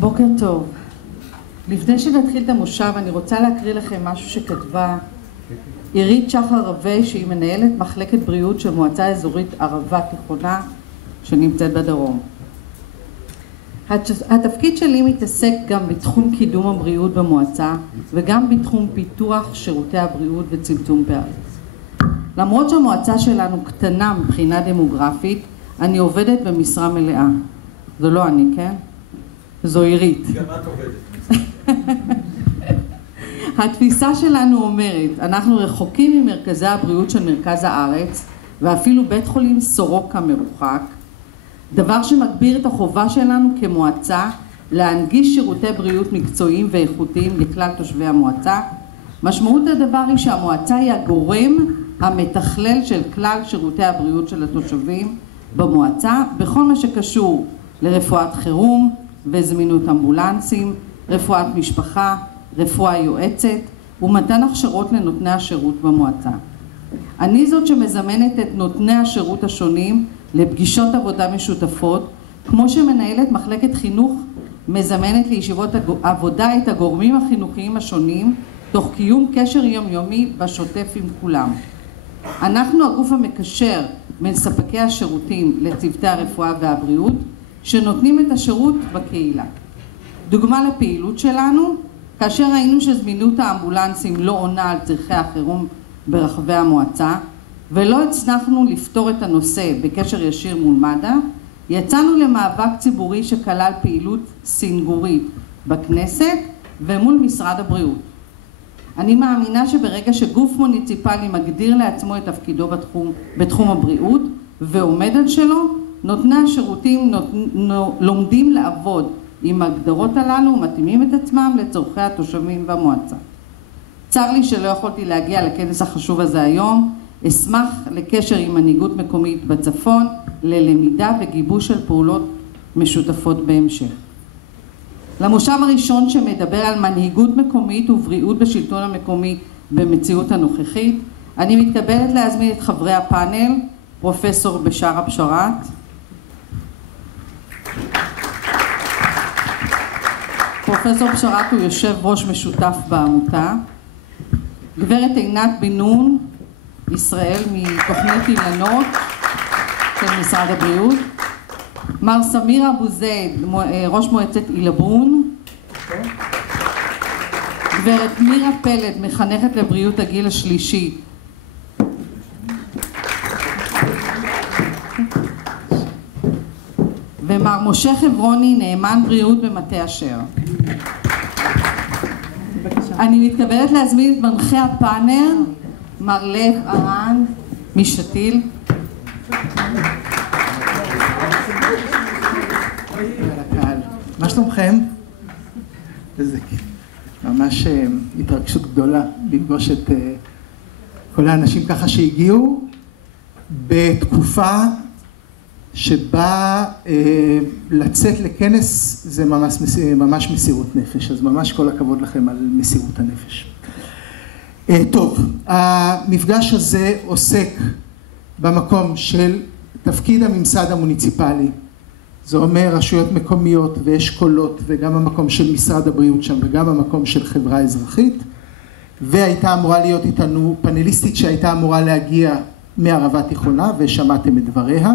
בוקר טוב. לפני שנתחיל את המושב אני רוצה להקריא לכם משהו שכתבה עירית שחר רווה, שהיא מנהלת מחלקת בריאות של מועצה אזורית ערבה תיכונה שנמצאת בדרום. התפקיד שלי מתעסק גם בתחום קידום הבריאות במועצה וגם בתחום פיתוח שירותי הבריאות וצמצום פערים. למרות שהמועצה שלנו קטנה מבחינה דמוגרפית, אני עובדת במשרה מלאה. זו לא אני, כן? זו עירית. גם את עובדת. התפיסה שלנו אומרת, אנחנו רחוקים ממרכזי הבריאות של מרכז הארץ, ואפילו בית חולים סורוקה מרוחק, דבר שמגביר את החובה שלנו כמועצה להנגיש שירותי בריאות מקצועיים ואיכותיים לכלל תושבי המועצה. משמעות הדבר היא שהמועצה היא הגורם המתכלל של כלל שירותי הבריאות של התושבים במועצה, בכל מה שקשור לרפואת חירום וזמינות אמבולנסים, רפואת משפחה, רפואה יועצת ומתן הכשרות לנותני השירות במועצה. אני זאת שמזמנת את נותני השירות השונים לפגישות עבודה משותפות, כמו שמנהלת מחלקת חינוך מזמנת לישיבות עבודה את הגורמים החינוכיים השונים, תוך קיום קשר יומיומי בשוטף עם כולם. אנחנו הגוף המקשר בין ספקי השירותים לצוותי הרפואה והבריאות, שנותנים את השירות בקהילה. דוגמה לפעילות שלנו, כאשר ראינו שזמינות האמבולנסים לא עונה על צרכי החירום ברחבי המועצה, ולא הצלחנו לפתור את הנושא בקשר ישיר מול מד"א, יצאנו למאבק ציבורי שכלל פעילות סינגורית בכנסת ומול משרד הבריאות. אני מאמינה שברגע שגוף מוניציפלי מגדיר לעצמו את תפקידו בתחום הבריאות ועומד על שלו, נותני השירותים לומדים לעבוד עם ההגדרות הללו ומתאימים את עצמם לצורכי התושבים והמועצה. צר לי שלא יכולתי להגיע לכנס החשוב הזה היום. אשמח לקשר עם מנהיגות מקומית בצפון ללמידה וגיבוש של פעולות משותפות בהמשך. למושב הראשון שמדבר על מנהיגות מקומית ובריאות בשלטון המקומי במציאות הנוכחית, אני מתכבדת להזמין את חברי הפאנל, פרופסור בשארה בשאראת, פרופסור בשאראת הוא יושב ראש משותף בעמותה, גברת עינת בן נון ישראל מתוכנית אילנות של משרד הבריאות, מר סמיר אבו זייד ראש מועצת אילברון, גברת מירה פלד מחנכת לבריאות הגיל השלישי, ומר משה חברוני נאמן בריאות במטה אשר. אני מתכבדת להזמין את מנחה הפאנל, מר לב ארן משתיל. מה שלומכם? איזה ממש התרגשות גדולה לפגוש את כל האנשים ככה שהגיעו בתקופה שבה לצאת לכנס זה ממש מסירות נפש, אז ממש כל הכבוד לכם על מסירות הנפש. טוב, המפגש הזה עוסק במקום של תפקיד הממסד המוניציפלי, זה אומר רשויות מקומיות ואשכולות, וגם המקום של משרד הבריאות שם וגם המקום של חברה אזרחית, והייתה אמורה להיות איתנו פאנליסטית שהייתה אמורה להגיע מערבה תיכונה ושמעתם את דבריה.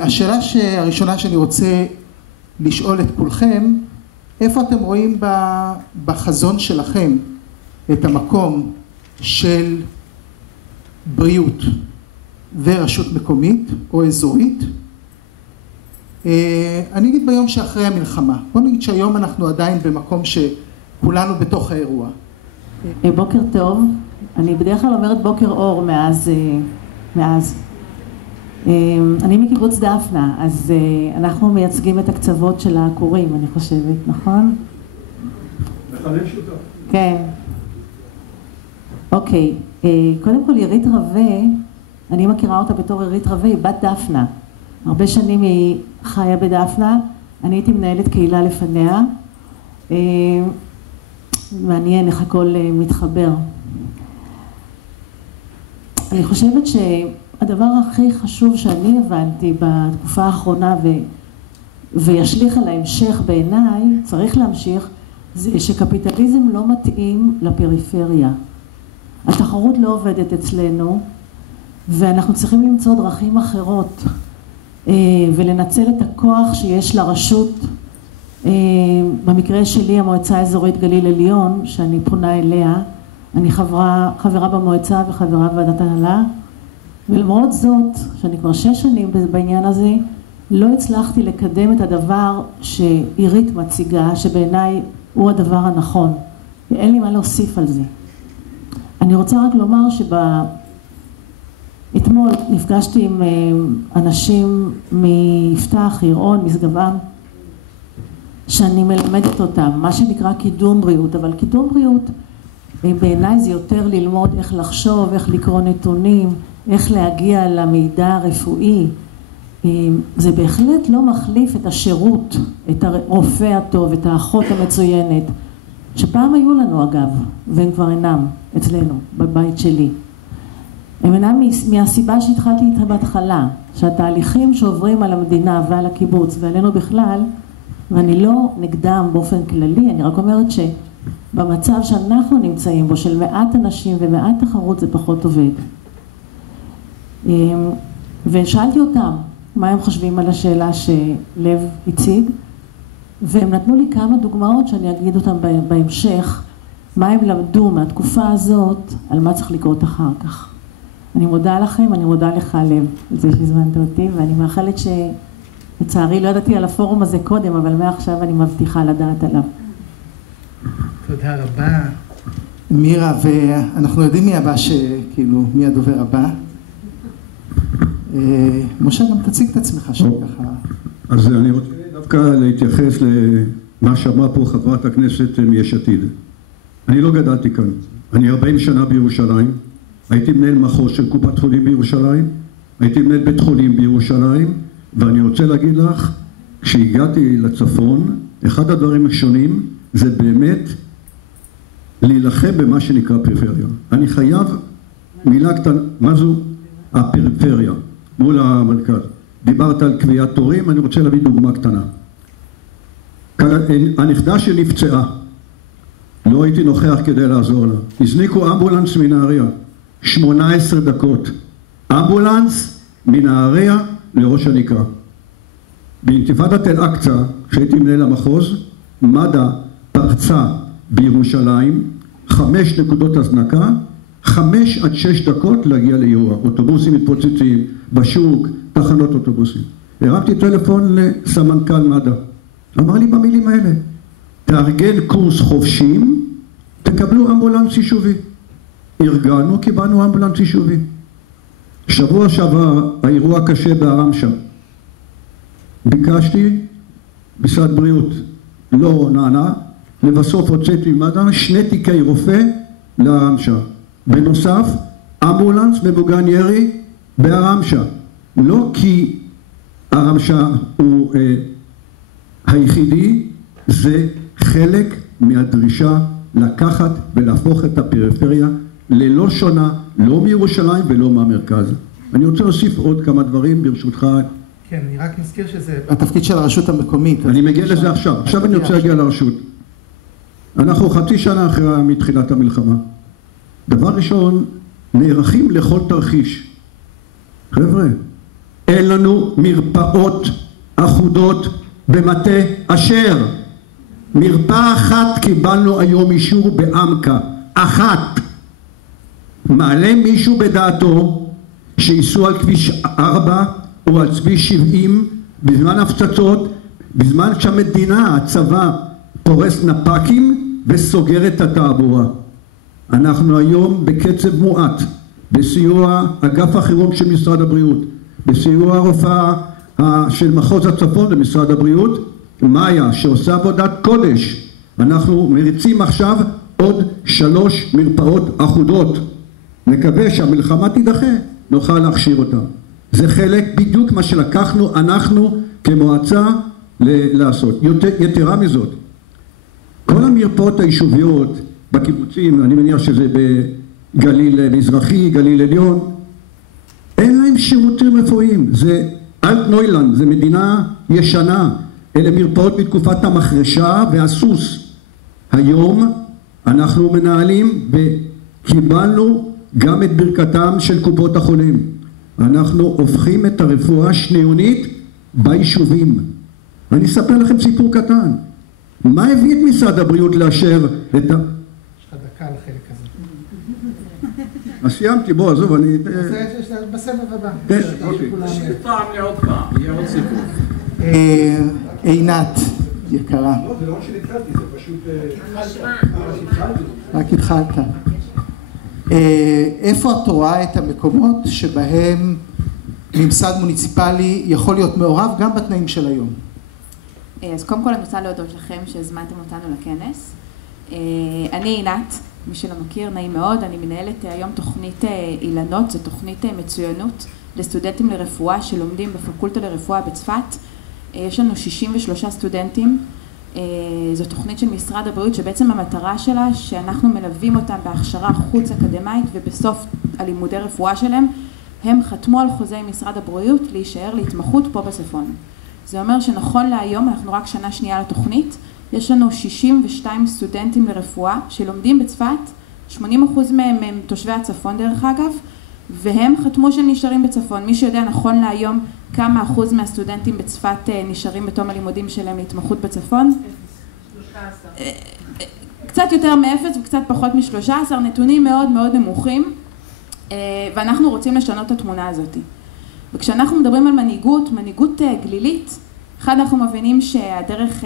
השאלה הראשונה שאני רוצה לשאול את כולכם, איפה אתם רואים בחזון שלכם את המקום של בריאות ורשות מקומית או אזורית? אני אגיד ביום שאחרי המלחמה. בוא נגיד שהיום אנחנו עדיין במקום שכולנו בתוך האירוע. בוקר טוב. אני בדרך כלל אומרת בוקר אור מאז. אני מקיבוץ דפנה, אז אנחנו מייצגים את הקצוות של הקוראים, אני חושבת, נכון? מחלש אותה. כן. אוקיי, קודם כל עירית רווה, אני מכירה אותה בתור עירית רווה, היא בת דפנה. הרבה שנים היא חיה בדפנה, אני הייתי מנהלת קהילה לפניה, מעניין איך הכל מתחבר. אני חושבת שהדבר הכי חשוב שאני הבנתי בתקופה האחרונה וישליך על ההמשך בעיניי, צריך להמשיך, זה שקפיטליזם לא מתאים לפריפריה. התחרות לא עובדת אצלנו, ואנחנו צריכים למצוא דרכים אחרות, ולנצל את הכוח שיש לרשות, במקרה שלי המועצה האזורית גליל עליון, שאני פונה אליה, אני חברה במועצה וחברה בוועדת הנהלה, ולמרות זאת, שאני כבר 6 שנים בעניין הזה, לא הצלחתי לקדם את הדבר שעירית מציגה, שבעיניי הוא הדבר הנכון. ואין לי מה להוסיף על זה. אני רוצה רק לומר אתמול נפגשתי עם אנשים מיפתח, ירעון, משגבם, שאני מלמדת אותם, מה שנקרא קידום בריאות, אבל קידום בריאות בעיניי זה יותר ללמוד איך לחשוב, איך לקרוא נתונים, איך להגיע למידע הרפואי. זה בהחלט לא מחליף את השירות, את הרופא הטוב, את האחות המצוינת, שפעם היו לנו אגב, והם כבר אינם אצלנו, בבית שלי. הם אינם מהסיבה שהתחלתי איתה בהתחלה, שהתהליכים שעוברים על המדינה ועל הקיבוץ ועלינו בכלל, ואני לא נגדם באופן כללי, אני רק אומרת שבמצב שאנחנו נמצאים בו, של מעט אנשים ומעט תחרות, זה פחות עובד. ושאלתי אותם מה הם חושבים על השאלה שלב הציג, והם נתנו לי כמה דוגמאות שאני אגיד אותם בהמשך, מה הם למדו מהתקופה הזאת, על מה צריך לקרות אחר כך. אני מודה לכם, אני מודה לך לב, על זה שהזמנת אותי, ואני מאחלת לצערי לא ידעתי על הפורום הזה קודם, אבל מעכשיו אני מבטיחה לדעת עליו. תודה רבה. מירה, ואנחנו יודעים מי הבא, כאילו, מי הדובר הבא. משה, גם תציג את עצמך שככה. אז אני רוצה דווקא להתייחס למה שאמרה פה חברת הכנסת מיש עתיד. אני לא גדלתי כאן. אני 40 שנה בירושלים. הייתי מנהל מחוז של קופת חולים בירושלים. הייתי מנהל בית חולים בירושלים. ואני רוצה להגיד לך, כשהגעתי לצפון, אחד הדברים השונים זה באמת להילחם במה שנקרא פריפריה. אני חייב מילה קטנה, מה זו? הפריפריה, מול המרכז. דיברת על קביעת תורים, אני רוצה להביא דוגמה קטנה. הנכדה שנפצעה, לא הייתי נוכח כדי לעזור לה. הזניקו אמבולנס מנהריה, 18 דקות. אמבולנס מנהריה לראש הנקרה. באינתיפאדת אל-אקצא, כשהייתי מנהל המחוז, מד"א פרצה בירושלים, 5 נקודות הזנקה, 5 עד 6 דקות להגיע ליורה. אוטובוסים מתפוצצים, בשוק, תחנות אוטובוסים. הרמתי טלפון לסמנכ"ל מד"א. אמר לי במילים האלה, תארגן קורס חובשים, תקבלו אמבולנס יישובי. ארגנו, קיבלנו אמבולנס יישובי. שבוע שעבר, האירוע קשה בהרמשה. ביקשתי, משרד בריאות לא נענה, לבסוף הוצאתי מד"א 2 תיקי רופא להרמשה. בנוסף, אמבולנס ממוגן ירי בהרמשה. לא כי הרמשה הוא היחידי, זה חלק מהדרישה לקחת ולהפוך את הפריפריה ללא שונה, לא מירושלים ולא מהמרכז. אני רוצה להוסיף עוד כמה דברים ברשותך. כן, אני רק מזכיר שזה התפקיד של הרשות המקומית. אני מגיע לזה עכשיו. עכשיו אני רוצה להגיע לרשות. אנחנו 0.5 שנה אחרי מתחילת המלחמה. דבר ראשון, נערכים לכל תרחיש. חבר'ה, אין לנו מרפאות אחודות במטה אשר. מרפאה אחת קיבלנו היום אישור בעמקה. אחת. מעלה מישהו בדעתו שיסעו על כביש 4 או על כביש 70 בזמן הפצצות, בזמן שהמדינה, הצבא, פורס נפקים וסוגר את התעבורה. אנחנו היום בקצב מועט, בסיוע אגף החירום של משרד הבריאות, בסיוע הרופאה של מחוז הצפון למשרד הבריאות, מאיה שעושה עבודת קודש. אנחנו מריצים עכשיו עוד 3 מרפאות אחודות. נקווה שהמלחמה תידחה, נוכל להכשיר אותה. זה חלק בדיוק מה שלקחנו אנחנו כמועצה לעשות. יתרה מזאת, כל המרפאות היישוביות בקיבוצים, אני מניח שזה בגליל מזרחי, גליל עליון, אין להם שירותים רפואיים. זה אלטנוילנד, זה מדינה ישנה. אלה מרפאות מתקופת המחרשה והסוס. היום אנחנו מנהלים וקיבלנו גם את ברכתם של קופות החולים. אנחנו הופכים את הרפואה השניונית ביישובים. אני אספר לכם סיפור קטן. מה הביא את משרד הבריאות לאשר את ה... יש לך דקה על החלק הזה. אז סיימתי, בוא, עזוב, אני... בסבב הבא. אוקיי. יש טעם לעוד פעם, יהיה עוד סיפור. עינת, יקרה. לא, זה לא שנתחלתי, זה פשוט... רק התחלת. איפה את רואה את המקומות שבהם ממסד מוניציפלי יכול להיות מעורב גם בתנאים של היום? אז קודם כל אני רוצה להודות לכם שהזמנתם אותנו לכנס. אני עינת, מי שלא מכיר, נעים מאוד, אני מנהלת היום תוכנית אילנות, זו תוכנית מצוינות לסטודנטים לרפואה שלומדים בפקולטה לרפואה בצפת. יש לנו 63 סטודנטים, זו תוכנית של משרד הבריאות שבעצם המטרה שלה שאנחנו מלווים אותם בהכשרה חוץ אקדמית ובסוף הלימודי רפואה שלהם הם חתמו על חוזה עם משרד הבריאות להישאר להתמחות פה בצפון. זה אומר שנכון להיום, אנחנו רק שנה שנייה לתוכנית, יש לנו 62 סטודנטים לרפואה שלומדים בצפת, 80% מהם הם תושבי הצפון דרך אגב, והם חתמו שהם נשארים בצפון. מי שיודע נכון להיום כמה אחוז מהסטודנטים בצפת נשארים בתום הלימודים שלהם להתמחות בצפון? 13. קצת יותר מ-0 וקצת פחות מ-13, נתונים מאוד מאוד נמוכים, ואנחנו רוצים לשנות את התמונה הזאת. וכשאנחנו מדברים על מנהיגות גלילית, אחד אנחנו מבינים שהדרך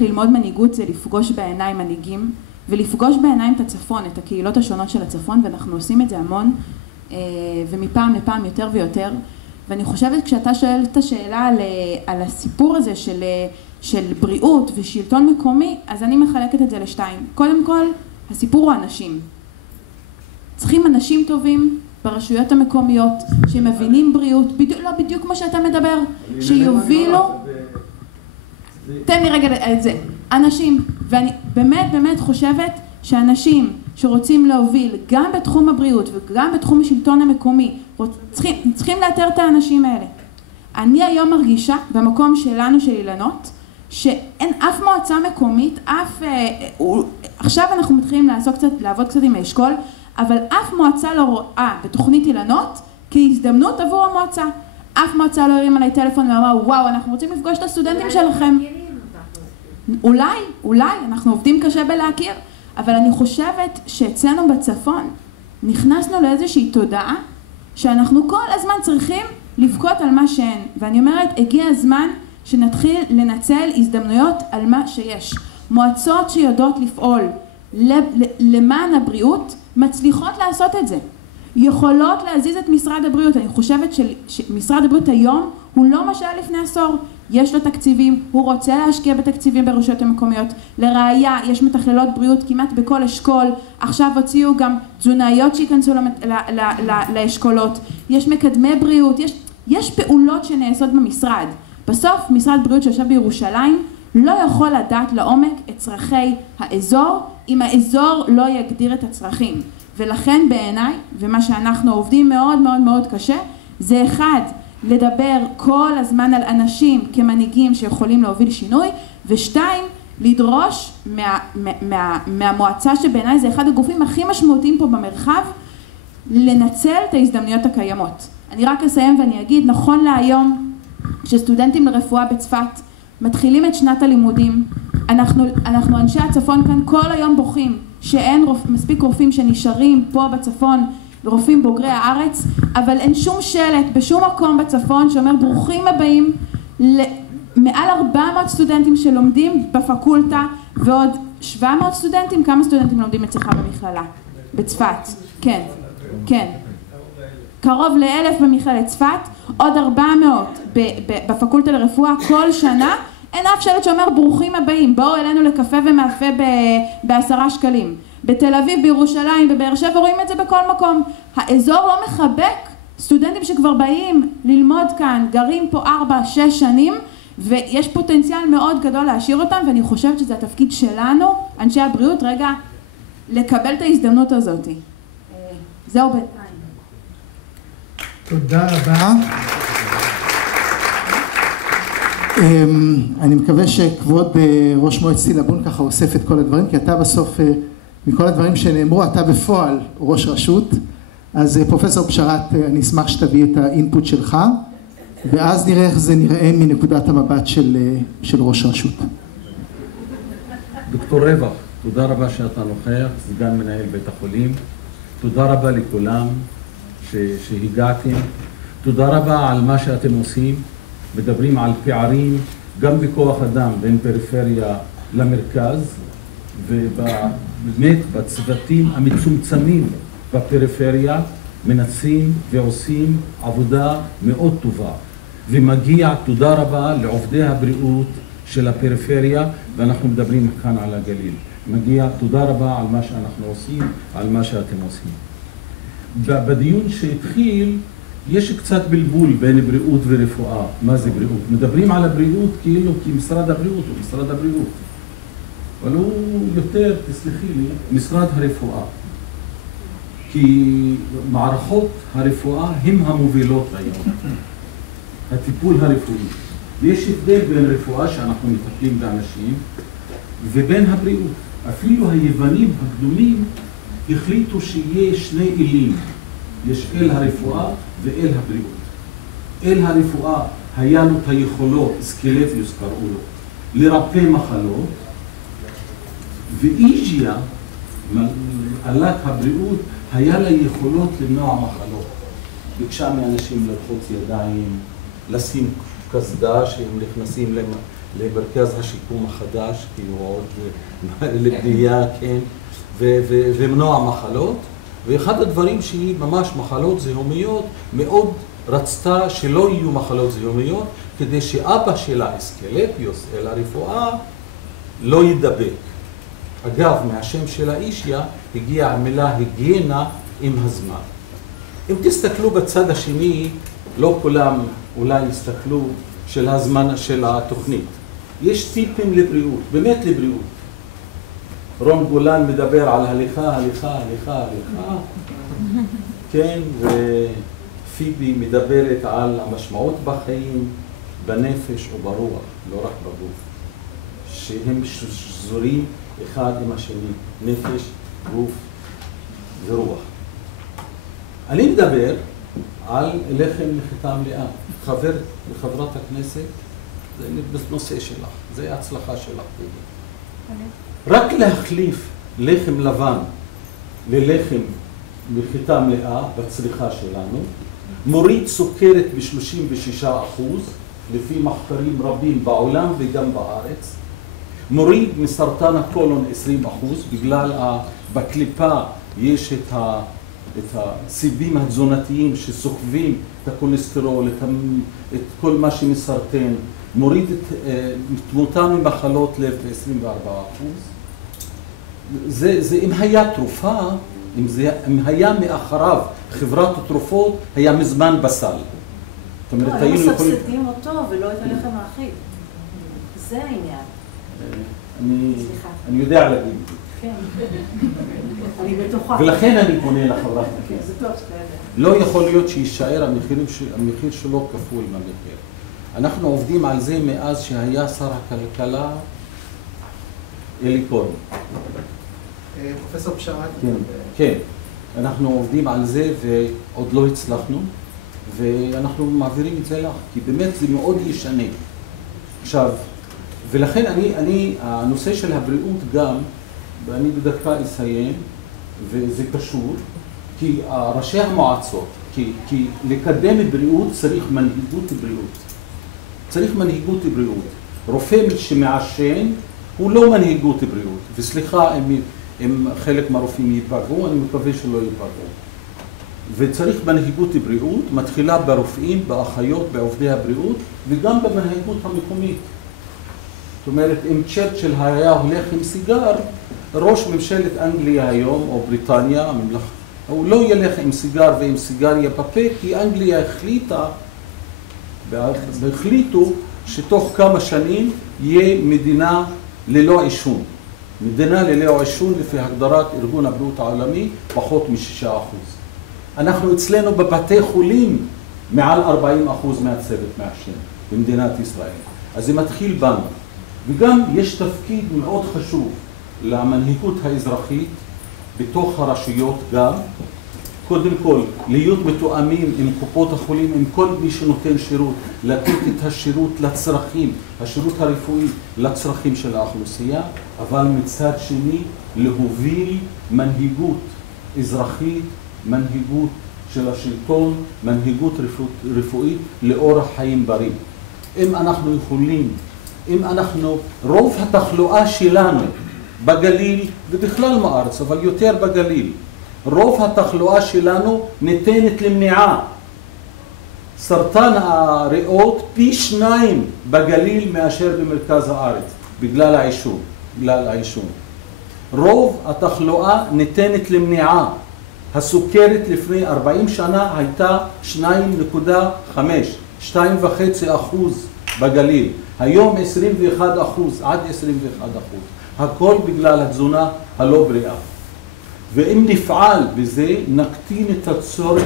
ללמוד מנהיגות זה לפגוש בעיניים מנהיגים, ולפגוש בעיניים את הצפון, את הקהילות השונות של הצפון, ואנחנו עושים את זה המון, ומפעם לפעם יותר ויותר. ואני חושבת כשאתה שואל את השאלה על הסיפור הזה של בריאות ושלטון מקומי, אז אני מחלקת את זה לשתיים. קודם כל, הסיפור הוא אנשים. צריכים אנשים טובים ברשויות המקומיות, שמבינים בריאות, לא בדיוק כמו שאתה מדבר, שיובילו, תן לי רגע את זה, אנשים, ואני באמת חושבת שאנשים שרוצים להוביל גם בתחום הבריאות וגם בתחום השלטון המקומי, צריכים לאתר את האנשים האלה. אני היום מרגישה במקום שלנו של אילנות, שאין אף מועצה מקומית, עכשיו אנחנו מתחילים לעבוד קצת עם האשכול, אבל אף מועצה לא רואה בתוכנית אילנות כהזדמנות עבור המועצה. אף מועצה לא הרים עליי טלפון ואמרה, וואו, אנחנו רוצים לפגוש את הסטודנטים שלכם. אולי, אנחנו עובדים קשה בלהכיר, אבל אני חושבת שאצלנו בצפון נכנסנו לאיזושהי תודעה שאנחנו כל הזמן צריכים לבכות על מה שאין. ואני אומרת, הגיע הזמן שנתחיל לנצל הזדמנויות על מה שיש. מועצות שיודעות לפעול למען הבריאות, מצליחות לעשות את זה. יכולות להזיז את משרד הבריאות. אני חושבת שמשרד הבריאות היום הוא לא מה שהיה לפני עשור. יש לו תקציבים, הוא רוצה להשקיע בתקציבים ברשויות המקומיות. לראיה, יש מתכללות בריאות כמעט בכל אשכול. עכשיו הוציאו גם תזונאיות שיכנסו לאשכולות. יש מקדמי בריאות, יש פעולות שנעשות במשרד. בסוף, משרד בריאות שיושב בירושלים לא יכול לדעת לעומק את צרכי האזור, אם האזור לא יגדיר את הצרכים. ולכן בעיניי, ומה שאנחנו עובדים מאוד מאוד מאוד קשה, זה אחד, לדבר כל הזמן על אנשים כמנהיגים שיכולים להוביל שינוי, ושתיים, לדרוש מהמועצה שבעיניי זה אחד הגופים הכי משמעותיים פה במרחב, לנצל את ההזדמנויות הקיימות. אני רק אסיים ואני אגיד, נכון להיום, שסטודנטים לרפואה בצפת מתחילים את שנת הלימודים, אנחנו אנשי הצפון כאן כל היום בוכים שאין מספיק רופאים שנשארים פה בצפון, רופאים בוגרי הארץ, אבל אין שום שלט בשום מקום בצפון שאומר ברוכים הבאים למעל 400 סטודנטים שלומדים בפקולטה ועוד 700 סטודנטים. כמה סטודנטים לומדים אצלך במכללה? בצפת. כן. קרוב ל1,000 במכללת צפת, עוד 400 בפקולטה לרפואה כל שנה. אין אף שלט שאומר ברוכים הבאים, בואו אלינו לקפה ומאפה ב10 שקלים. בתל אביב, בירושלים, בבאר שבע, רואים את זה בכל מקום. האזור לא מחבק סטודנטים שכבר באים ללמוד כאן, גרים פה 4-6 שנים, ויש פוטנציאל מאוד גדול להשאיר אותם, ואני חושבת שזה התפקיד שלנו, אנשי הבריאות, רגע, לקבל את ההזדמנות הזאת. זהו בינתיים. תודה רבה. אני מקווה שכבוד ראש מועצת עילבון ככה אוסף את כל הדברים, כי אתה בסוף, מכל הדברים שנאמרו, אתה בפועל ראש רשות. אז פרופסור בשאראת, אני אשמח שתביא את האינפוט שלך, ואז נראה איך זה נראה מנקודת המבט של ראש רשות. דוקטור רווח, תודה רבה שאתה נוכח, סגן מנהל בית החולים. תודה רבה לכולם שהגעתם. תודה רבה על מה שאתם עושים. מדברים על פערים גם בכוח אדם בין פריפריה למרכז, ובאמת בצוותים המצומצמים בפריפריה מנסים ועושים עבודה מאוד טובה. ומגיע תודה רבה לעובדי הבריאות של הפריפריה, ואנחנו מדברים כאן על הגליל. מגיע תודה רבה על מה שאנחנו עושים, על מה שאתם עושים. בדיון שהתחיל, יש קצת בלבול בין בריאות ורפואה. מה זה בריאות? מדברים על הבריאות כאילו כמשרד הבריאות או משרד הבריאות. אבל הוא יותר, תסלחי לי, משרד הרפואה. כי מערכות הרפואה הן המובילות היום. הטיפול הרפואי. ויש הבדל בין רפואה שאנחנו מטפלים באנשים ובין הבריאות. אפילו היוונים הקדומים החליטו שיהיה שני אלים. יש אל הרפואה ואל הבריאות. אל הרפואה היה לו את היכולות, סקלפיוס קראו לו, לרפא מחלות, ואיג'יה, מעלת הבריאות, היה לה יכולות למנוע מחלות. ביקשה מאנשים לרחוץ ידיים, לשים קסדה שהם נכנסים למרכז השיקום החדש, כי הוא עוד לבנייה, כן, ומנוע מחלות. ואחד הדברים שהיא ממש מחלות זיהומיות, מאוד רצתה שלא יהיו מחלות זיהומיות, כדי שאבא שלה, אסקלפיוס, אל הרפואה, לא ידבק. אגב, מהשם של האישיה הגיעה המילה היגיינה עם הזמן. אם תסתכלו בצד השני, לא כולם אולי יסתכלו של הזמן של התוכנית. יש טיפים לבריאות, באמת לבריאות. רון גולן מדבר על הליכה, הליכה, הליכה, הליכה. כן, ופיבי מדברת על המשמעות בחיים, בנפש או ברוח, לא רק בגוף. שהם שזורים אחד עם השני, נפש, גוף ורוח. אני מדבר על לחם לחיטה מלאה. חברת הכנסת, זה נושא שלך, זה ההצלחה שלך. רק להחליף לחם לבן ללחם לחיטה מלאה בצריכה שלנו, מוריד סוכרת ב-36%, לפי מחקרים רבים בעולם וגם בארץ, מוריד מסרטן הקולון 20%, בגלל בקליפה יש את הסיבים התזונתיים שסוחבים את הכולסטרול, את כל מה שמסרטן, מוריד את תמותה ממחלות לב ב-24%. זה אם היה תרופה, אם היה מאחריו חברת התרופות, היה מזמן בסל. זאת אומרת, היו מסבסדים אותו ולא את הלחם האחיד. זה העניין. אני יודע להגיד. כן. אני בטוחה. ולכן אני פונה לחברת. זה טוב שאתה יודע. לא יכול להיות שישאר המחיר שלו כפול מהמחיר. אנחנו עובדים על זה מאז שהיה שר הכלכלה אלי כהן. פרופסור בשאראת. כן, אנחנו עובדים על זה ועוד לא הצלחנו, ואנחנו מעבירים את זה לך, כי באמת זה מאוד ישנה. עכשיו, ולכן הנושא של הבריאות גם, ואני בדקה אסיים, וזה קשור, כי ראשי המועצות, כי לקדם בריאות צריך מנהיגות בריאות. צריך מנהיגות בריאות. רופא שמעשן הוא לא מנהיגות בריאות. וסליחה אם חלק מהרופאים ייפגעו, אני מקווה שלא ייפגעו. וצריך מנהיגות בריאות, מתחילה ברופאים, באחיות, בעובדי הבריאות, וגם במנהיגות המקומית. זאת אומרת, אם צ'רצ'יל היה הולך עם סיגר, ראש ממשלת אנגליה היום, או בריטניה, הוא לא ילך עם סיגר ועם סיגריה בפה, כי אנגליה החליטו שתוך כמה שנים יהיה מדינה ללא עישון. מדינה ללא עישון לפי הגדרת ארגון הבריאות העולמי, פחות מ6%. אנחנו אצלנו בבתי חולים מעל 40% מהצוות מעשן במדינת ישראל. אז זה מתחיל בנו. וגם יש תפקיד מאוד חשוב למנהיגות האזרחית בתוך הרשויות גם, קודם כל להיות מתואמים עם קופות החולים, עם כל מי שנותן שירות, לתת את השירות לצרכים, השירות הרפואי לצרכים של האוכלוסייה, אבל מצד שני להוביל מנהיגות אזרחית, מנהיגות של השלטון, מנהיגות רפואית לאורח חיים בריא. אם אנחנו, רוב התחלואה שלנו בגליל ובכלל מארץ, אבל יותר בגליל, רוב התחלואה שלנו ניתנת למניעה. סרטן הריאות פי 2 בגליל מאשר במרכז הארץ, בגלל העישון. רוב התחלואה ניתנת למניעה. הסוכרת לפני 40 שנה הייתה 2.5, 2.5% בגליל. היום 21%, עד 21%. הכל בגלל התזונה הלא בריאה. ואם נפעל בזה, נקטין את הצורך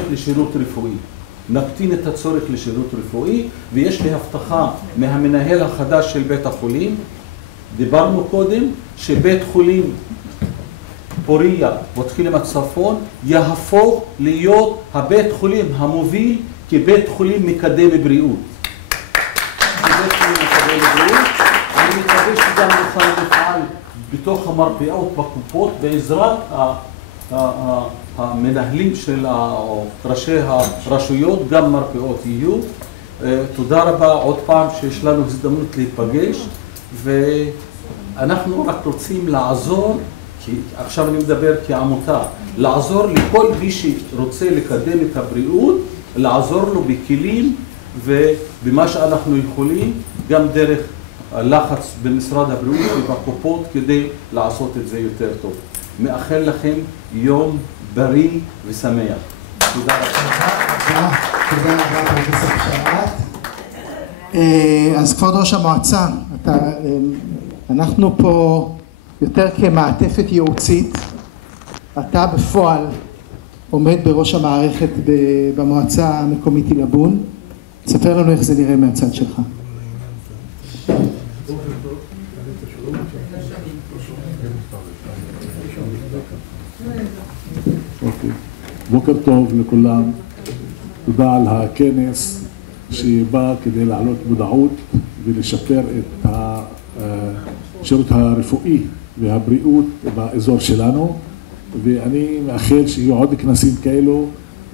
לשירות רפואי. ויש לי הבטחה מהמנהל החדש של בית החולים. דיברנו קודם שבית חולים פוריה, בית חולים הצפון, יהפוך להיות הבית חולים המוביל כבית חולים מקדם בריאות. אני מקווה שגם נפעל בתוך המרפאות בקופות בעזרת המנהלים של ראשי הרשויות, גם מרפאות יהיו. תודה רבה עוד פעם שיש לנו הזדמנות להיפגש, ואנחנו רק רוצים לעזור, כי עכשיו אני מדבר כעמותה, לעזור לכל מי שרוצה לקדם את הבריאות, לעזור לו בכלים ובמה שאנחנו יכולים, גם דרך הלחץ במשרד הבריאות ובקופות כדי לעשות את זה יותר טוב. מאחל לכם יום בריא ושמח. תודה רבה. תודה רבה פרופסור בשאראת. אז כבוד ראש המועצה, אנחנו פה יותר כמעטפת ייעוצית. אתה בפועל עומד בראש המערכת במועצה המקומית עילבון. תספר לנו איך זה נראה מהצד שלך. בוקר טוב לכולם, תודה על הכנס שבא כדי להעלות מודעות ולשפר את השירות הרפואי והבריאות באזור שלנו, ואני מאחל שיהיו עוד כנסים כאלו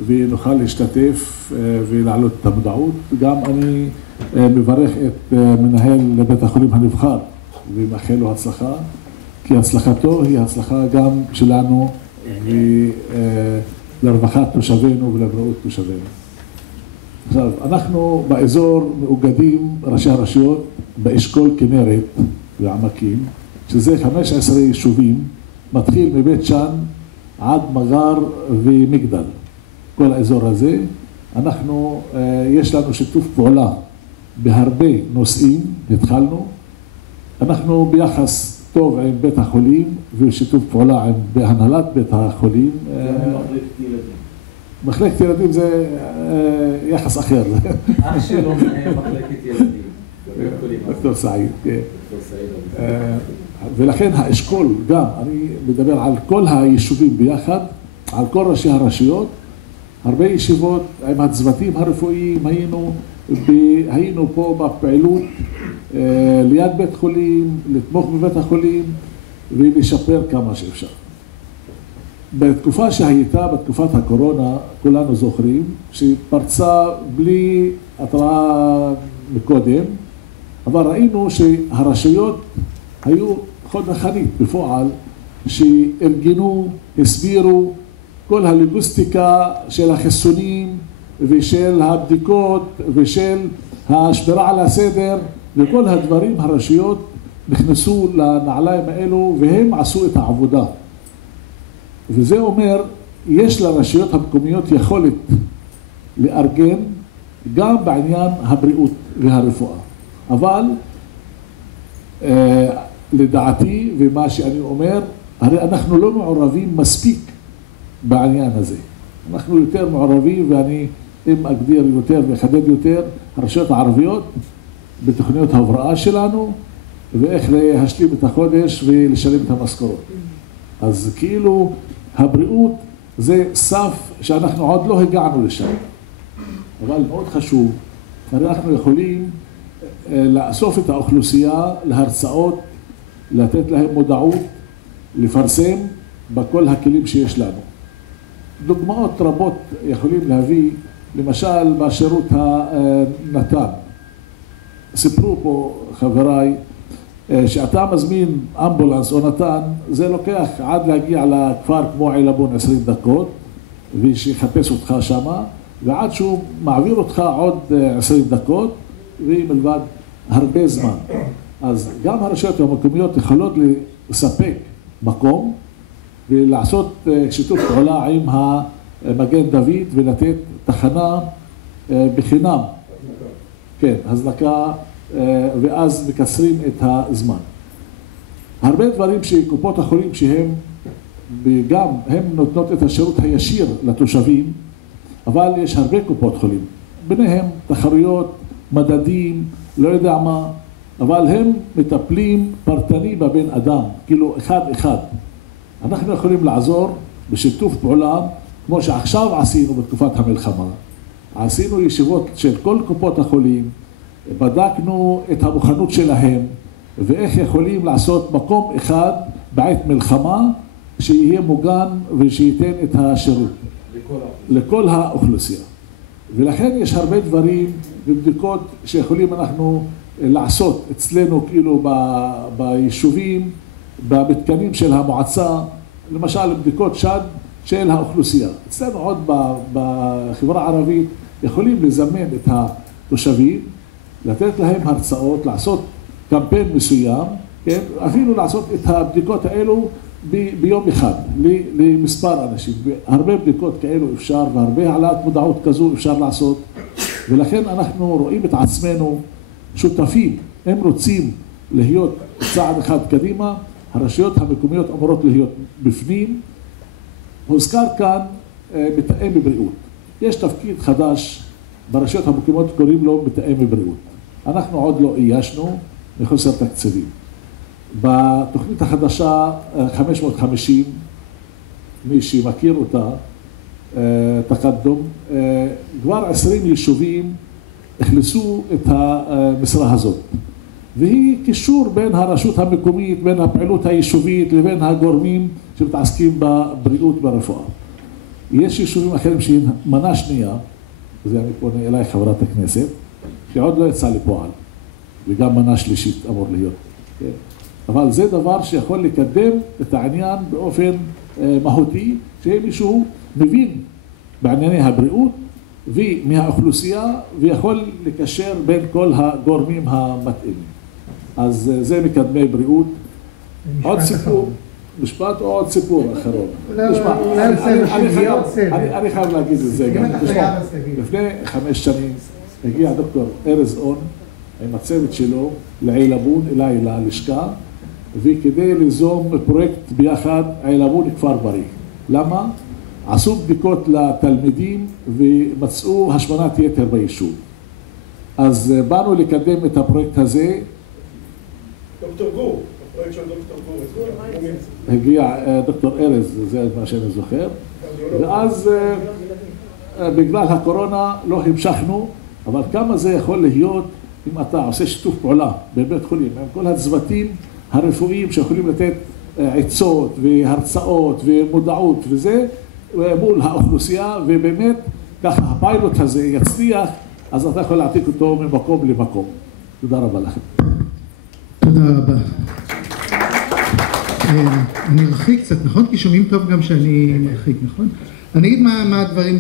ונוכל להשתתף ולהעלות את המודעות. גם אני מברך את מנהל בית החולים הנבחר ומאחל לו הצלחה, כי הצלחתו היא הצלחה גם שלנו ולרווחת תושבינו ולבריאות תושבינו. עכשיו, אנחנו באזור מאוגדים ראשי הרשויות באשכול כנרת ועמקים, שזה 15 יישובים, מתחיל מבית שאן עד מגר ומגדל. כל האזור הזה, יש לנו שיתוף פעולה בהרבה נושאים, התחלנו. אנחנו ביחס טוב עם בית החולים ושיתוף פעולה בהנהלת בית החולים. מחלקת ילדים זה יחס אחר. אח שלו מנהל מחלקת ילדים. דוקטור סעיד. ולכן האשכול גם, אני מדבר על כל היישובים ביחד, על כל ראשי הרשויות, הרבה ישיבות עם הצוותים הרפואיים, היינו פה בפעילות ליד בית חולים, לתמוך בבית החולים ולשפר כמה שאפשר. בתקופה שהייתה, בתקופת הקורונה, כולנו זוכרים שפרצה בלי התראה מקודם, אבל ראינו שהרשויות היו חוד החנית בפועל, שארגנו, הסבירו כל הלוגיסטיקה של החיסונים ושל הבדיקות ושל השמירה על הסדר וכל הדברים. הרשויות נכנסו לנעליים האלו והם עשו את העבודה. וזה אומר, יש לרשויות המקומיות יכולת לארגן גם בעניין הבריאות והרפואה. אבל לדעתי ומה שאני אומר, הרי אנחנו לא מעורבים מספיק בעניין הזה. אנחנו יותר מעורבים, ואני אם אגדיר יותר ואחדד יותר, הרשויות הערביות, בתוכניות ההבראה שלנו, ואיך להשלים את החודש ולשלם את המשכורות. אז כאילו הבריאות זה סף שאנחנו עוד לא הגענו לשם. אבל מאוד חשוב, הרי אנחנו יכולים לאסוף את האוכלוסייה להרצאות, לתת להם מודעות, לפרסם בכל הכלים שיש לנו. דוגמאות רבות יכולים להביא, למשל בשירות הנתן. סיפרו פה חבריי, שאתה מזמין אמבולנס או נתן, זה לוקח עד להגיע לכפר כמו עילבון 20 דקות, ושיחפש אותך שמה, ועד שהוא מעביר אותך עוד 20 דקות, ומלבד הרבה זמן. אז גם הרשויות המקומיות יכולות לספק מקום, ולעשות שיתוף פעולה עם המגן דוד, ולתת תחנה בחינם. כן, הזנקה, ואז מקצרים את הזמן. הרבה דברים שקופות החולים שהם גם, הם נותנות את השירות הישיר לתושבים, אבל יש הרבה קופות חולים. ביניהם תחרויות, מדדים, לא יודע מה, אבל הם מטפלים פרטני בבן אדם, כאילו אחד אחד. אנחנו יכולים לעזור בשיתוף פעולה, כמו שעכשיו עשינו בתקופת המלחמה. עשינו ישיבות של כל קופות החולים, בדקנו את המוכנות שלהם, ואיך יכולים לעשות מקום אחד בעת מלחמה, שיהיה מוגן ושייתן את השירות לכל האוכלוסייה. ולכן יש הרבה דברים ובדיקות שיכולים אנחנו לעשות אצלנו כאילו ביישובים, במתקנים של המועצה, למשל בדיקות שד של האוכלוסייה. אצלנו עוד בחברה הערבית יכולים לזמן את התושבים, לתת להם הרצאות, לעשות קמפיין מסוים, כן? אפילו לעשות את הבדיקות האלו ביום אחד, למספר אנשים. הרבה בדיקות כאלו אפשר, והרבה העלאת מודעות כזו אפשר לעשות, ולכן אנחנו רואים את עצמנו שותפים. הם רוצים להיות צעד אחד קדימה, הרשויות המקומיות אמורות להיות בפנים. הוזכר כאן מתאם בבריאות. יש תפקיד חדש ברשויות המקומיות, קוראים לו מתאם בבריאות. אנחנו עוד לא איישנו מחוסר תקציבים. בתוכנית החדשה 550, מי שמכיר אותה, תקדום, כבר 20 יישובים הכנסו את המשרה הזאת. והיא קישור בין הרשות המקומית, בין הפעילות היישובית לבין הגורמים שמתעסקים בבריאות ברפואה. יש יישובים אחרים שהיא מנה שנייה, וזה אני פונה אליי חברת הכנסת, שעוד לא יצא לפועל, וגם מנה שלישית אמור להיות. אבל זה דבר שיכול לקדם את העניין באופן מהותי, שמישהו מבין בענייני הבריאות ומהאוכלוסייה, ויכול לקשר בין כל הגורמים המתאימים. אז זה מקדמי בריאות. עוד סיפור, משפט או עוד סיפור אחרון. אני חייב להגיד את זה גם. לפני 5 שנים הגיע דוקטור ארז און עם הצוות שלו לעילבון, אליי ללשכה, וכדי ליזום פרויקט ביחד עילבון כפר בריא. למה? עשו בדיקות לתלמידים ומצאו השמנת יתר ביישוב. אז באנו לקדם את הפרויקט הזה. דוקטור גור, הפרויקט של דוקטור גור. הגיע דוקטור ארז, זה מה שאני זוכר. ואז בגלל הקורונה לא המשכנו, אבל כמה זה יכול להיות אם אתה עושה שיתוף פעולה בבית חולים, עם כל הצוותים הרפואיים שיכולים לתת עצות והרצאות ומודעות וזה, מול האוכלוסייה, ובאמת ככה הפיילוט הזה יצליח, אז אתה יכול להעתיק אותו ממקום למקום. תודה רבה לכם. תודה רבה. אני מרחיק קצת, נכון? כי שומעים טוב גם שאני מרחיק, נכון? אני אגיד מה הדברים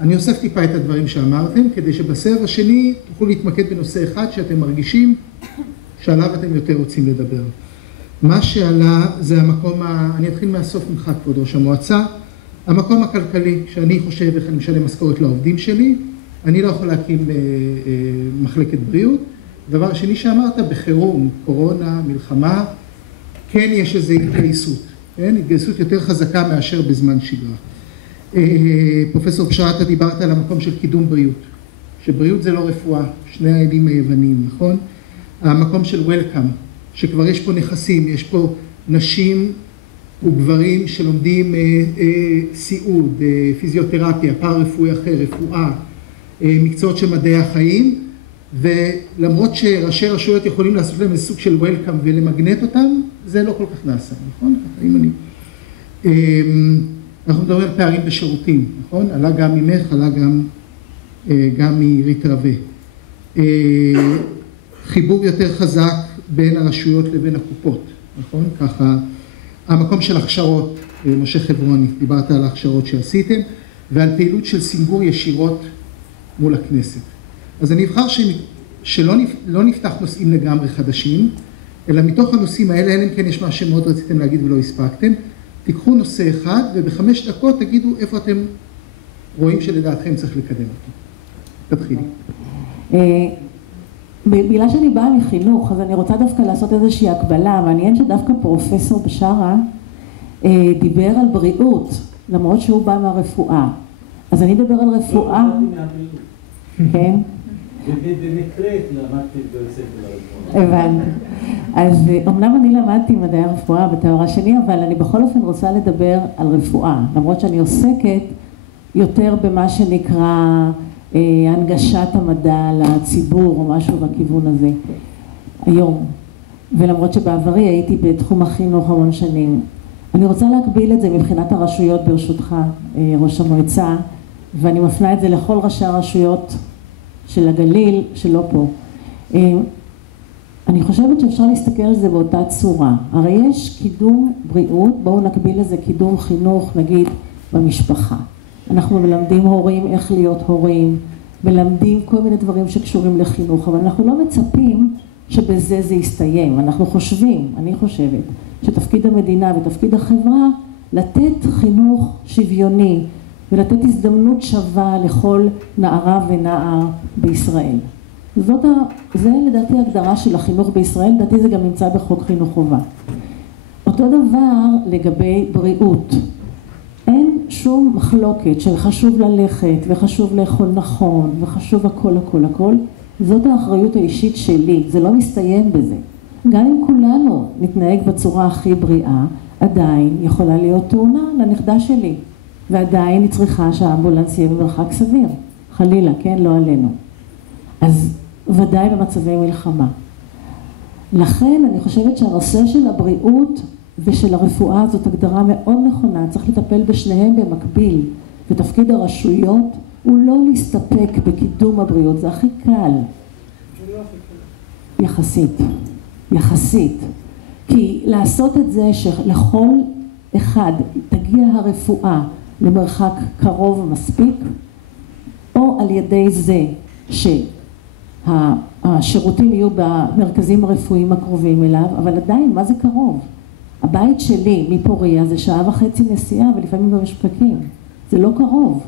אני אוסף טיפה את הדברים שאמרתם, כדי שבסבב השני תוכלו להתמקד בנושא אחד שאתם מרגישים שעליו אתם יותר רוצים לדבר. מה שעלה זה המקום, אני אתחיל מהסוף ממך, כבוד ראש המועצה, המקום הכלכלי, שאני חושב איך אני משלם משכורת לעובדים שלי, אני לא יכול להקים מחלקת בריאות. דבר שני שאמרת, בחירום, קורונה, מלחמה, כן יש איזו התגייסות, כן? התגייסות יותר חזקה מאשר בזמן שגרה. פרופסור בשארה, אתה דיברת על המקום של קידום בריאות. שבריאות זה לא רפואה, שני האלים היוונים, נכון? המקום של וולקאם, שכבר יש פה נכסים, יש פה נשים וגברים שלומדים סיעוד, פיזיותרפיה, פארה-רפואי אחר, רפואה, מקצועות של מדעי החיים, ולמרות שראשי רשויות יכולים לעשות להם איזה סוג של וולקאם ולמגנט אותם, זה לא כל כך נעשה, נכון? אנחנו מדברים על פערים בשירותים, נכון? עלה גם ממך, עלה גם מרית רווה. חיבור יותר חזק בין הרשויות לבין הקופות, נכון? ככה, המקום של הכשרות, משה חברוני, דיברת על ההכשרות שעשיתם, ועל פעילות של סינגור ישירות מול הכנסת. אז אני אבחר שלא נפתח נושאים לגמרי חדשים, אלא מתוך הנושאים האלה, אלא אם כן יש מה שמאוד רציתם להגיד ולא הספקתם, תיקחו נושא אחד וב5 דקות תגידו איפה אתם רואים שלדעתכם צריך לקדם אותו. תתחילי. בגלל שאני באה מחינוך, אז אני רוצה דווקא לעשות איזושהי הקבלה, מעניין שדווקא פרופסור בשארה דיבר על בריאות, למרות שהוא בא מהרפואה. אז אני אדבר על רפואה. כן? במקרה למדתי בספר הרפואה. הבנתי. אז אמנם אני למדתי מדעי הרפואה בתואר השני, אבל אני בכל אופן רוצה לדבר על רפואה, למרות שאני עוסקת יותר במה שנקרא הנגשת המדע לציבור או משהו בכיוון הזה היום, ולמרות שבעברי הייתי בתחום החינוך המון שנים. אני רוצה להקביל את זה מבחינת הרשויות ברשותך, ראש המועצה, ואני מפנה את זה לכל ראשי הרשויות של הגליל, שלא פה. אני חושבת שאפשר להסתכל על זה באותה צורה. הרי יש קידום בריאות, בואו נקביל לזה קידום חינוך, נגיד, במשפחה. אנחנו מלמדים הורים איך להיות הורים, מלמדים כל מיני דברים שקשורים לחינוך, אבל אנחנו לא מצפים שבזה זה יסתיים. אנחנו חושבים, אני חושבת, שתפקיד המדינה ותפקיד החברה לתת חינוך שוויוני ולתת הזדמנות שווה לכל נערה ונער בישראל. זה לדעתי הגדרה של החינוך בישראל, לדעתי זה גם נמצא בחוק חינוך חובה. אותו דבר לגבי בריאות. אין שום מחלוקת שחשוב ללכת וחשוב לאכול נכון וחשוב הכל. זאת האחריות האישית שלי, זה לא מסתיים בזה. גם אם כולנו נתנהג בצורה הכי בריאה, עדיין יכולה להיות תאונה לנכדה שלי. ועדיין היא צריכה שהאמבולנס יהיה במרחק סביר. חלילה, כן? לא עלינו. אז ודאי במצבי מלחמה. לכן אני חושבת שהנושא של הבריאות ושל הרפואה זאת הגדרה מאוד נכונה, צריך לטפל בשניהם במקביל, ותפקיד הרשויות הוא לא להסתפק בקידום הבריאות, זה הכי קל. יחסית. כי לעשות את זה שלכל אחד תגיע הרפואה למרחק קרוב ומספיק, או על ידי זה שהשירותים יהיו במרכזים הרפואיים הקרובים אליו, אבל עדיין, מה זה קרוב? הבית שלי מפוריה זה 1.5 שעה נסיעה, ולפעמים במשפקים. זה לא קרוב.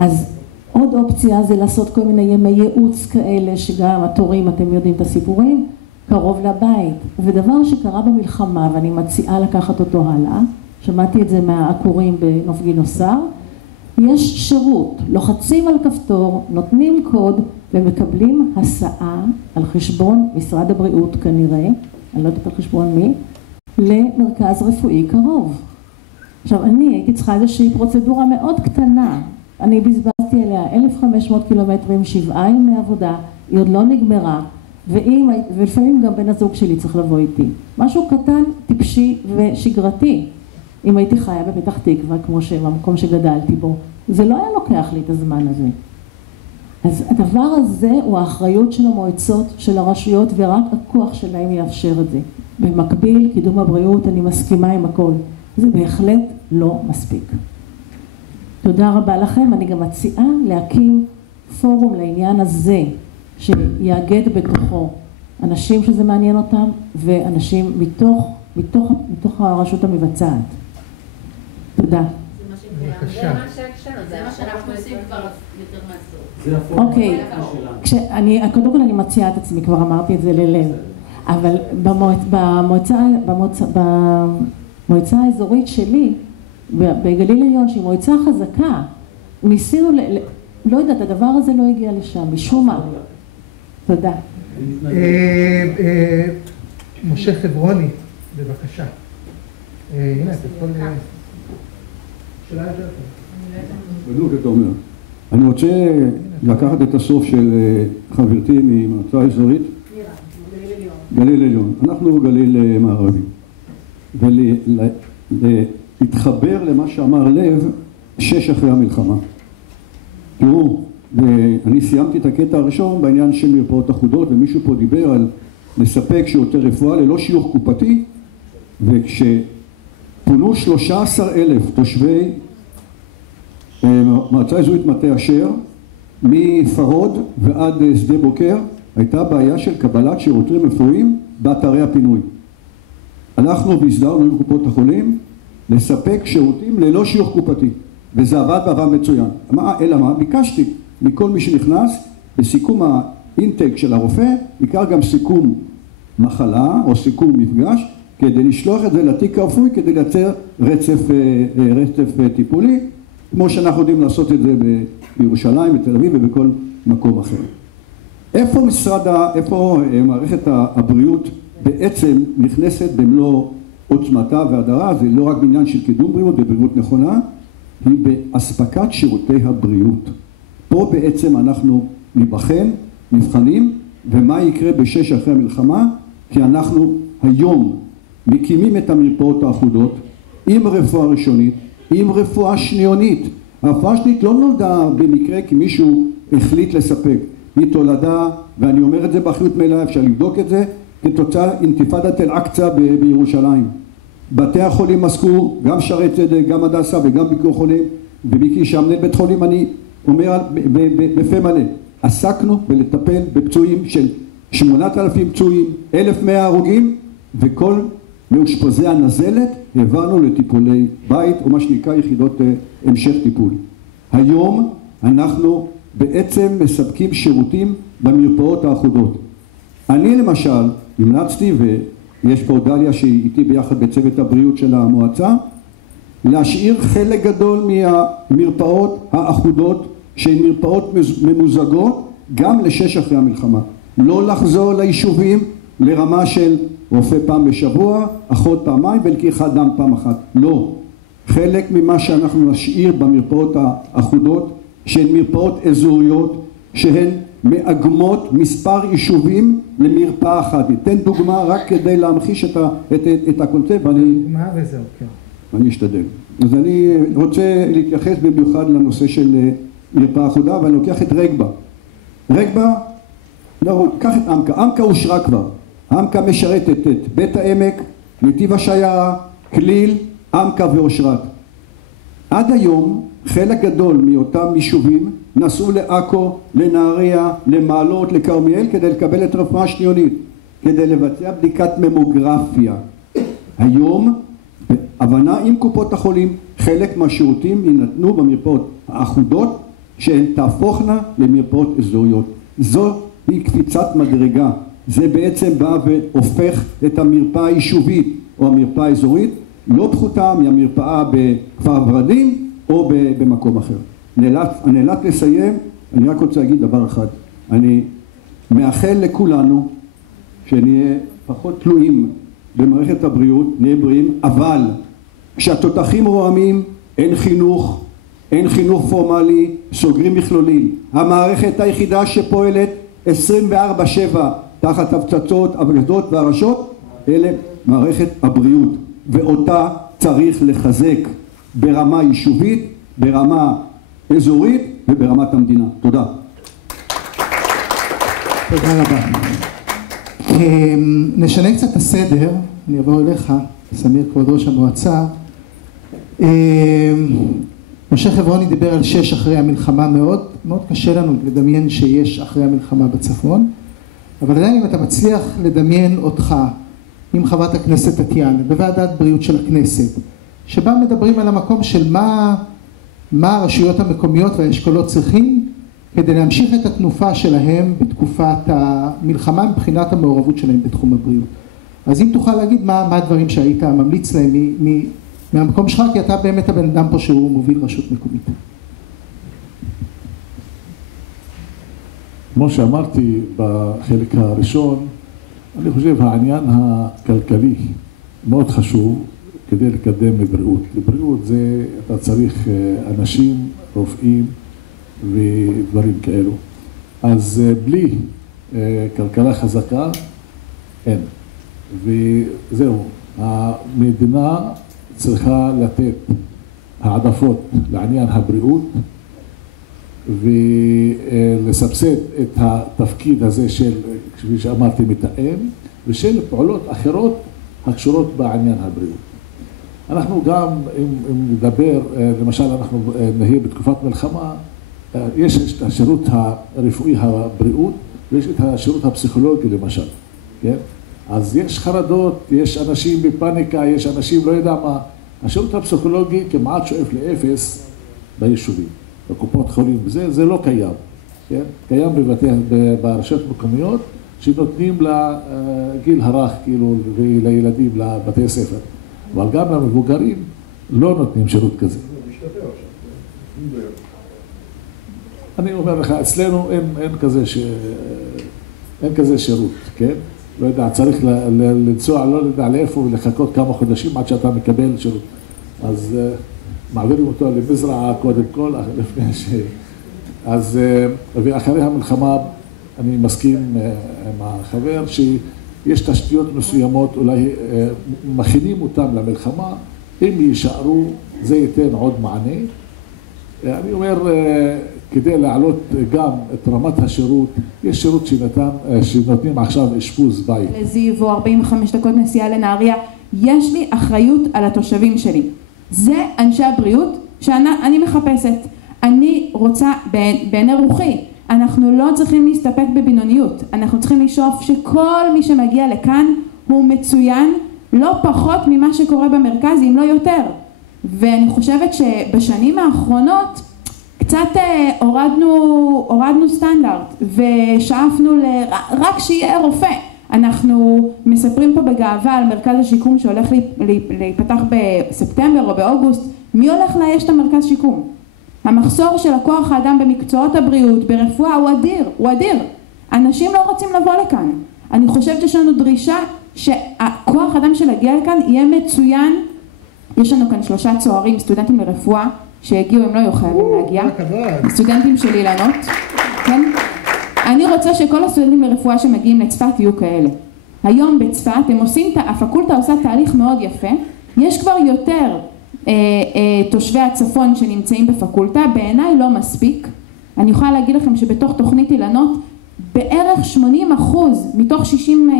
אז עוד אופציה זה לעשות כל מיני ימי ייעוץ כאלה, שגם התורים, אתם יודעים את הסיפורים, קרוב לבית. ודבר שקרה במלחמה, ואני מציעה לקחת אותו הלאה, שמעתי את זה מהעקורים בנוף גינוסר, יש שירות, לוחצים על כפתור, נותנים קוד, ומקבלים הסעה על חשבון משרד הבריאות כנראה, אני לא יודעת על חשבון מי, למרכז רפואי קרוב. עכשיו, אני הייתי צריכה איזושהי פרוצדורה מאוד קטנה. אני בזבזתי אליה 1,500 קילומטרים, 7 ימי עבודה, היא עוד לא נגמרה, ולפעמים גם בן הזוג שלי צריך לבוא איתי. משהו קטן, טיפשי ושגרתי. אם הייתי חיה בפתח תקווה, כמו שבמקום שגדלתי בו, זה לא היה לוקח לי את הזמן הזה. אז הדבר הזה הוא האחריות של המועצות, של הרשויות, ורק הכוח שלהם יאפשר את זה. במקביל, קידום הבריאות, אני מסכימה עם הכל. זה בהחלט לא מספיק. תודה רבה לכם. אני גם מציעה להקים פורום לעניין הזה, שיאגד בתוכו אנשים שזה מעניין אותם, ואנשים מתוך הרשות המבצעת. תודה. זה מה שאנחנו עושים כבר יותר מעשור. אוקיי, קודם כל אני מציעה את עצמי, כבר אמרתי את זה ללב, אבל במועצה האזורית שלי, בגליל עליון, שהיא מועצה חזקה, ניסינו לא יודעת, הדבר הזה לא הגיע לשם, משום מה. תודה. משה חברוני, בבקשה. הנה, אתה יכול... שאלה יותר טוב. בדיוק אתה אומר. אני רוצה לקחת את הסוף של חברתי ממועצה אזורית. גליל עליון. אנחנו גליל מערבי. ולהתחבר למה שאמר לב 6 אחרי המלחמה. תראו, אני סיימתי את הקטע הראשון בעניין של מרפאות אחודות, ומישהו פה דיבר על לספק שירותי רפואה ללא שיוך קופתי, וכשפונו 13,000 תושבי מועצה אזורית מטה אשר מפרוד ועד שדה בוקר, הייתה בעיה של קבלת שירותים רפואיים באתרי הפינוי. אנחנו והסדרנו עם קופות החולים לספק שירותים ללא שיוך קופתי, וזה עבד מצוין. אלא מה? ביקשתי מכל מי שנכנס בסיכום האינטק של הרופא, בעיקר גם סיכום מחלה או סיכום מפגש, כדי לשלוח את זה לתיק הרפואי כדי לייצר רצף טיפולי, כמו שאנחנו יודעים לעשות את זה בירושלים, בתל אביב ובכל מקום אחר. איפה מערכת הבריאות בעצם נכנסת במלוא עוצמתה והדרה? זה לא רק בעניין של קידום בריאות ובריאות נכונה, היא באספקת שירותי הבריאות. פה בעצם אנחנו נבחן, מבחנים, ומה יקרה ב6 אחרי המלחמה, כי אנחנו היום מקימים את המרפאות האחודות עם רפואה ראשונית, עם רפואה שניונית. הרפואה השניונית לא נולדה במקרה כי מישהו החליט לספק, היא תולדה, ואני אומר את זה באחריות מלאה, אפשר לבדוק את זה, כתוצאה אינתיפאדת אל-אקצא בירושלים. בתי החולים עסקו, גם שערי צדק, גם הדסה וגם ביקור חולים, וביקי שהמנהל בית חולים, אני אומר בפה מלא, עסקנו בלטפל בפצועים של 8,000 פצועים, 1,100 הרוגים, וכל מאושפזי הנזלת העברנו לטיפולי בית, או מה שנקרא יחידות המשך טיפול. היום אנחנו בעצם מספקים שירותים במרפאות האחודות. אני למשל המלצתי, ויש פה דליה שהיא איתי ביחד בצוות הבריאות של המועצה, להשאיר חלק גדול מהמרפאות האחודות שהן מרפאות ממוזגות גם ל6 אחרי המלחמה. לא לחזור ליישובים לרמה של רופא פעם בשבוע, אחות פעמיים ולקיחת דם פעם אחת. לא. חלק ממה שאנחנו נשאיר במרפאות האחודות שהן מרפאות אזוריות, שהן מאגמות מספר יישובים למרפאה אחת. ניתן דוגמה רק כדי להמחיש את הקונספט. דוגמה וזהו, כן. אני אשתדל. אז אני רוצה להתייחס במיוחד לנושא של מרפאה אחודה, ואני לוקח את רגבה. רגבה, לא, קח את עמקה. עמקה אושרה כבר. עמקה משרתת את בית העמק, נתיב השיירה, כליל, עמקה ואושרת. עד היום חלק גדול מאותם יישובים נסעו לעכו, לנהריה, למעלות, לכרמיאל כדי לקבל את רפואה שניונית, כדי לבצע בדיקת ממוגרפיה. היום, בהבנה עם קופות החולים, חלק מהשירותים יינתנו במרפאות האחודות שהן תהפוכנה למרפאות אזוריות. זו היא קפיצת מדרגה. זה בעצם בא והופך את המרפאה היישובית או המרפאה האזורית לא פחותה מהמרפאה בכפר ורדים או במקום אחר. אני נאלץ לסיים, אני רק רוצה להגיד דבר אחד. אני מאחל לכולנו שנהיה פחות תלויים במערכת הבריאות, נהיה בריאים, אבל כשהתותחים רועמים אין חינוך פורמלי, סוגרים מכלולים. המערכת היחידה שפועלת 24/7 תחת הפצצות, הפגזות והרשות, אלה מערכת הבריאות, ואותה צריך לחזק ברמה יישובית, ברמה אזורית וברמת המדינה. תודה. תודה רבה. נשנה קצת הסדר, אני אעבור אליך, סמיר, כבוד ראש המועצה. משה חברוני דיבר על 6 אחרי המלחמה. מאוד קשה לנו לדמיין שיש אחרי המלחמה בצפון, אבל עדיין אם אתה מצליח לדמיין אותך עם חברת הכנסת טטיאנה בוועדת בריאות של הכנסת, שבה מדברים על המקום של מה הרשויות המקומיות והאשכולות צריכים כדי להמשיך את התנופה שלהם בתקופת המלחמה מבחינת המעורבות שלהם בתחום הבריאות. אז אם תוכל להגיד מה הדברים שהיית ממליץ להם מהמקום שלך, כי אתה באמת הבן אדם פה שהוא מוביל רשות מקומית. כמו שאמרתי בחלק הראשון, אני חושב העניין הכלכלי מאוד חשוב כדי לקדם בריאות. בריאות זה, אתה צריך אנשים, רופאים ודברים כאלו. אז בלי כלכלה חזקה, אין. וזהו, המדינה צריכה לתת העדפות לעניין הבריאות ולסבסד את התפקיד הזה של, כפי שאמרתי, מתאם, ושל פעולות אחרות הקשורות בעניין הבריאות. אנחנו גם, אם נדבר, למשל אנחנו נהיה בתקופת מלחמה, יש את השירות הרפואי הבריאות ויש את השירות הפסיכולוגי למשל, כן? אז יש חרדות, יש אנשים בפאניקה, יש אנשים לא יודע מה. השירות הפסיכולוגי כמעט שואף לאפס ביישובים, בקופות חולים, זה לא קיים, כן? קיים ברשויות מקומיות שנותנים לגיל הרך כאילו ולילדים לבתי ספר, אבל גם למבוגרים לא נותנים שירות כזה. אני אומר לך, אצלנו אין כזה שירות, כן? לא יודע, צריך לנסוע, לא יודע לאיפה ולחכות כמה חודשים עד שאתה מקבל שירות. אז מעבירים אותו למזרעה קודם כל, לפני ש... אז, ואחרי המלחמה אני מסכים עם החבר שיש תשתיות מסוימות, אולי מכינים אותם למלחמה, אם יישארו זה ייתן עוד מענה. אני אומר, כדי להעלות גם את רמת השירות, יש שירות שנותנים עכשיו אשפוז בית. לזיו, 45 דקות נסיעה לנהריה, יש לי אחריות על התושבים שלי. זה אנשי הבריאות שאני מחפשת. אני רוצה, בעיני רוחי, אנחנו לא צריכים להסתפק בבינוניות. אנחנו צריכים לשאוף שכל מי שמגיע לכאן הוא מצוין, לא פחות ממה שקורה במרכז, אם לא יותר. ואני חושבת שבשנים האחרונות, קצת הורדנו סטנדרט ושאפנו רק שיהיה רופא. אנחנו מספרים פה בגאווה על מרכז השיקום שהולך להיפתח בספטמבר או באוגוסט. מי הולך לאייש את המרכז שיקום? המחסור של הכוח האדם במקצועות הבריאות, ברפואה, הוא אדיר. אנשים לא רוצים לבוא לכאן. אני חושבת שיש לנו דרישה שהכוח האדם שלהגיע לכאן יהיה מצוין. יש לנו כאן 3 צוערים, סטודנטים לרפואה, שהגיעו, הם לא היו חייבים להגיע, סטודנטים של אילנות, כן? אני רוצה שכל הסטודנטים לרפואה שמגיעים לצפת יהיו כאלה. היום בצפת הפקולטה עושה תהליך מאוד יפה, יש כבר יותר תושבי הצפון שנמצאים בפקולטה, בעיניי לא מספיק. אני יכולה להגיד לכם שבתוך תוכנית אילנות, בערך 80% מתוך 60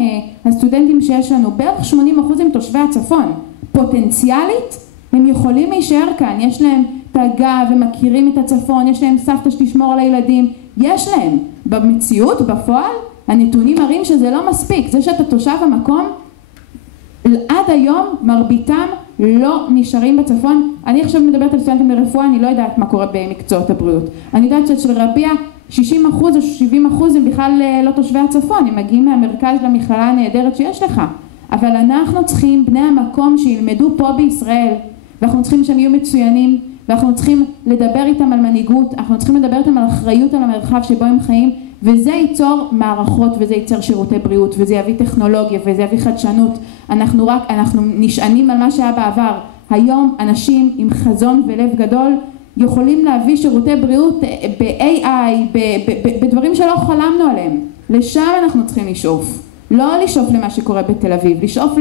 הסטודנטים שיש לנו, בערך 80% הם תושבי הצפון. פוטנציאלית, הם יכולים להישאר כאן, יש להם תגה ומכירים את הצפון, יש להם סבתא שתשמור על הילדים, יש להם. במציאות, בפועל, הנתונים מראים שזה לא מספיק. זה שאתה תושב המקום, עד היום מרביתם לא נשארים בצפון. אני עכשיו מדברת על סטודנטים לרפואה, אני לא יודעת מה קורה במקצועות הבריאות. אני יודעת שאצל רביע 60% או 70% הם בכלל לא תושבי הצפון, הם מגיעים מהמרכז למכללה הנהדרת שיש לך. אבל אנחנו צריכים בני המקום שילמדו פה בישראל, ואנחנו צריכים שהם יהיו מצוינים, ואנחנו צריכים לדבר איתם על מנהיגות, אנחנו צריכים לדבר איתם על אחריות על המרחב שבו הם חיים, וזה ייצור מערכות, וזה ייצר שירותי בריאות, וזה יביא טכנולוגיה, וזה יביא חדשנות. אנחנו נשענים על מה שהיה בעבר. היום אנשים עם חזון ולב גדול יכולים להביא שירותי בריאות ב-AI, בדברים שלא חלמנו עליהם. לשם אנחנו צריכים לשאוף. לא לשאוף למה שקורה בתל אביב, לשאוף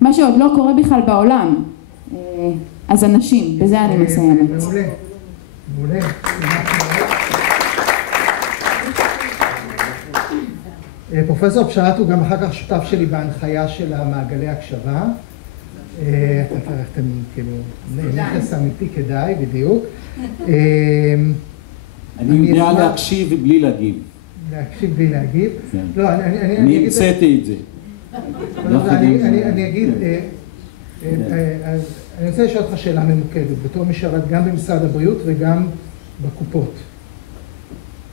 למה שעוד לא קורה בכלל בעולם. אז אנשים, בזה אני מסיימת. מעולה. פרופסור בשאראת הוא גם אחר כך שותף שלי בהנחיה של המעגלי הקשבה. אתם כאילו נכס אמיתי כדאי, בדיוק. אני יודע להקשיב בלי להגיב. להקשיב בלי להגיב? לא, אני המצאתי את זה. אני אגיד, אני רוצה לשאול אותך שאלה ממוקדת, בתור משרת גם במשרד הבריאות וגם בקופות.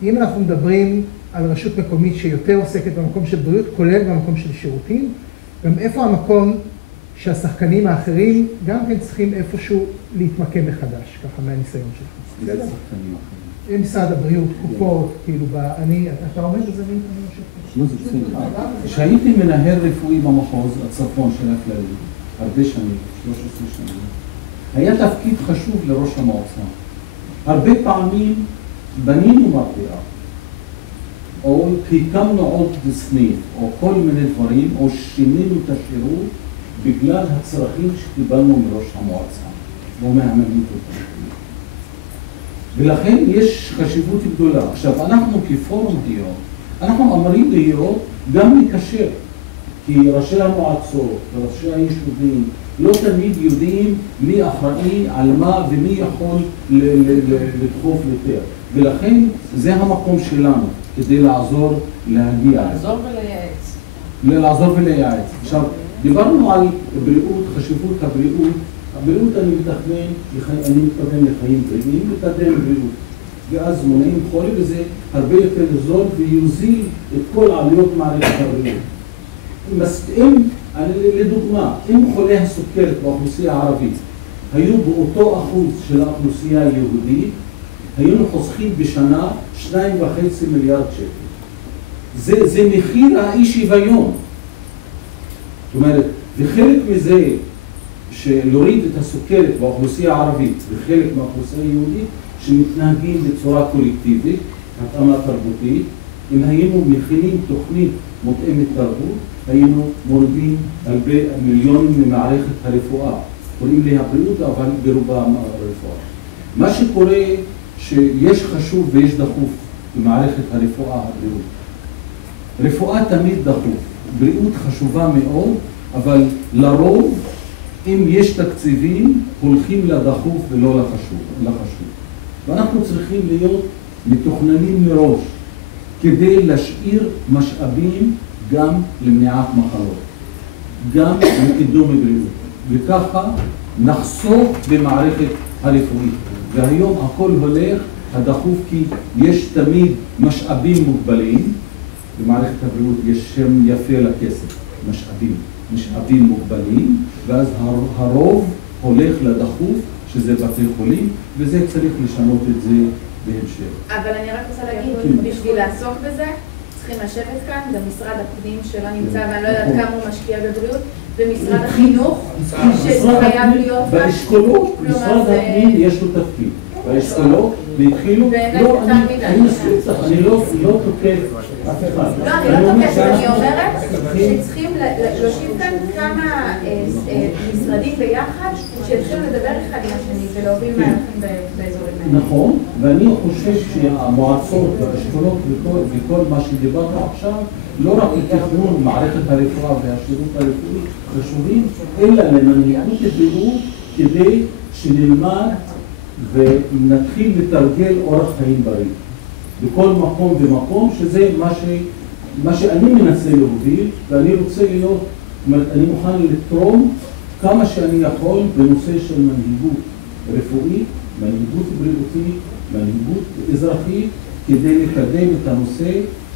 אם אנחנו מדברים על רשות מקומית שיותר עוסקת במקום של בריאות, כולל במקום של שירותים, גם איפה המקום שהשחקנים האחרים גם כן צריכים איפשהו להתמקם מחדש, ככה מהניסיון שלך. בסדר? משרד הבריאות, קופות, כאילו, אתה עומד אז אני חושב. כשהייתי מנהל רפואי במחוז הצפון של הכללי, הרבה שנים, 13 שנים, היה תפקיד חשוב לראש המועצה. הרבה פעמים בנינו מרפאה, או הקמנו עוד סניף, או כל מיני דברים, או שינינו את השירות בגלל הצרכים שקיבלנו מראש המועצה, או מהמנהיגות המקומית. ולכן יש חשיבות גדולה. עכשיו, אנחנו כפורום היום, אנחנו אמורים להיות גם לקשר, כי ראשי המועצות וראשי היישובים לא תמיד יודעים מי אחראי על מה ומי יכול לדחוף יותר. ולכן זה המקום שלנו, כדי לעזור להגיע. לעזור ולייעץ. עכשיו, דיברנו על בריאות, חשיבות הבריאות. הבריאות אני מתכוון לחיים בריאים, לקדם בריאות. ואז מונעים חולי, וזה הרבה יותר זול ויוזיל את כל עלויות מערכת הבריאות. לדוגמה, אם חולי הסוכרת באוכלוסייה הערבית היו באותו אחוז של האוכלוסייה היהודית, היינו חוסכים בשנה 2.5 מיליארד שקל. זה מחיר האי שוויון. זאת אומרת, וחלק מזה שלהוריד את הסוכרת באוכלוסייה הערבית וחלק מהאוכלוסייה היהודית שמתנהגים בצורה קולקטיבית, התאמה תרבותית, אם היינו מכינים תוכנית מותאמת תרבות, היינו מורידים הרבה מיליונים ממערכת הרפואה. קוראים לי הבריאות, אבל ברובה הרפואה. מה שקורה שיש חשוב ויש דחוף במערכת הרפואה, הבריאות. רפואה תמיד דחוף, בריאות חשובה מאוד, אבל לרוב, אם יש תקציבים, הולכים לדחוף ולא לחשוב. ואנחנו צריכים להיות מתוכננים מראש, כדי להשאיר משאבים גם למניעת מחלות, גם לקידום הבריאות. וככה נחסוך במערכת הרפואית. והיום הכל הולך הדחוף, כי יש תמיד משאבים מוגבלים. במערכת הבריאות יש שם יפה לכסף, משאבים מוגבלים, ואז הרוב הולך לדחוף, שזה בתי חולים, וזה צריך לשנות את זה בהמשך. אבל אני רק רוצה להגיד, בשביל לעסוק בזה, צריכים לשבת כאן, גם משרד הפנים שלא נמצא, ואני לא יודעת כמה הוא משקיע בבריאות, ומשרד החינוך, שחייב להיות כאן. באשכולות, משרד הפנים יש לו תפקיד. באשכולות, והתחילו, אני לא תוקף אף אחד. לא, אני לא תוקף, אני אומרת שצריכים להושיב כאן כמה משרדים ביחד, שיתחילו לדבר אחד עם השני ולהוביל מהלכים באזורים האלה. נכון, ואני חושב שהמועצות והאשכולות וכל מה שדיברנו עכשיו, לא רק לתכנון מערכת הרפואה והשירות הרפואי חשובים, אלא למנהיגות הבריאות כדי שנלמד ונתחיל לתרגל אורח חיים בריא. בכל מקום ומקום, שזה מה שאני מנסה להוביל, ואני רוצה להיות, אני מוכן לתרום כמה שאני יכול בנושא של מנהיגות רפואית, מנהיגות בריאותית, מנהיגות אזרחית, כדי לקדם את הנושא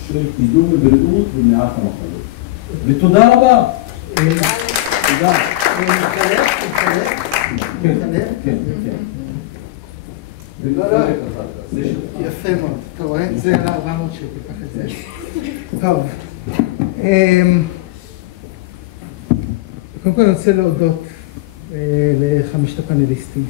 של קידום הבריאות ומניעת המחלות. ותודה רבה. תודה. כן. יפה מאוד, אתה רואה? זה על 400 שקל, קח את זה. טוב. קודם כל אני רוצה להודות לחמשת הפאנליסטים.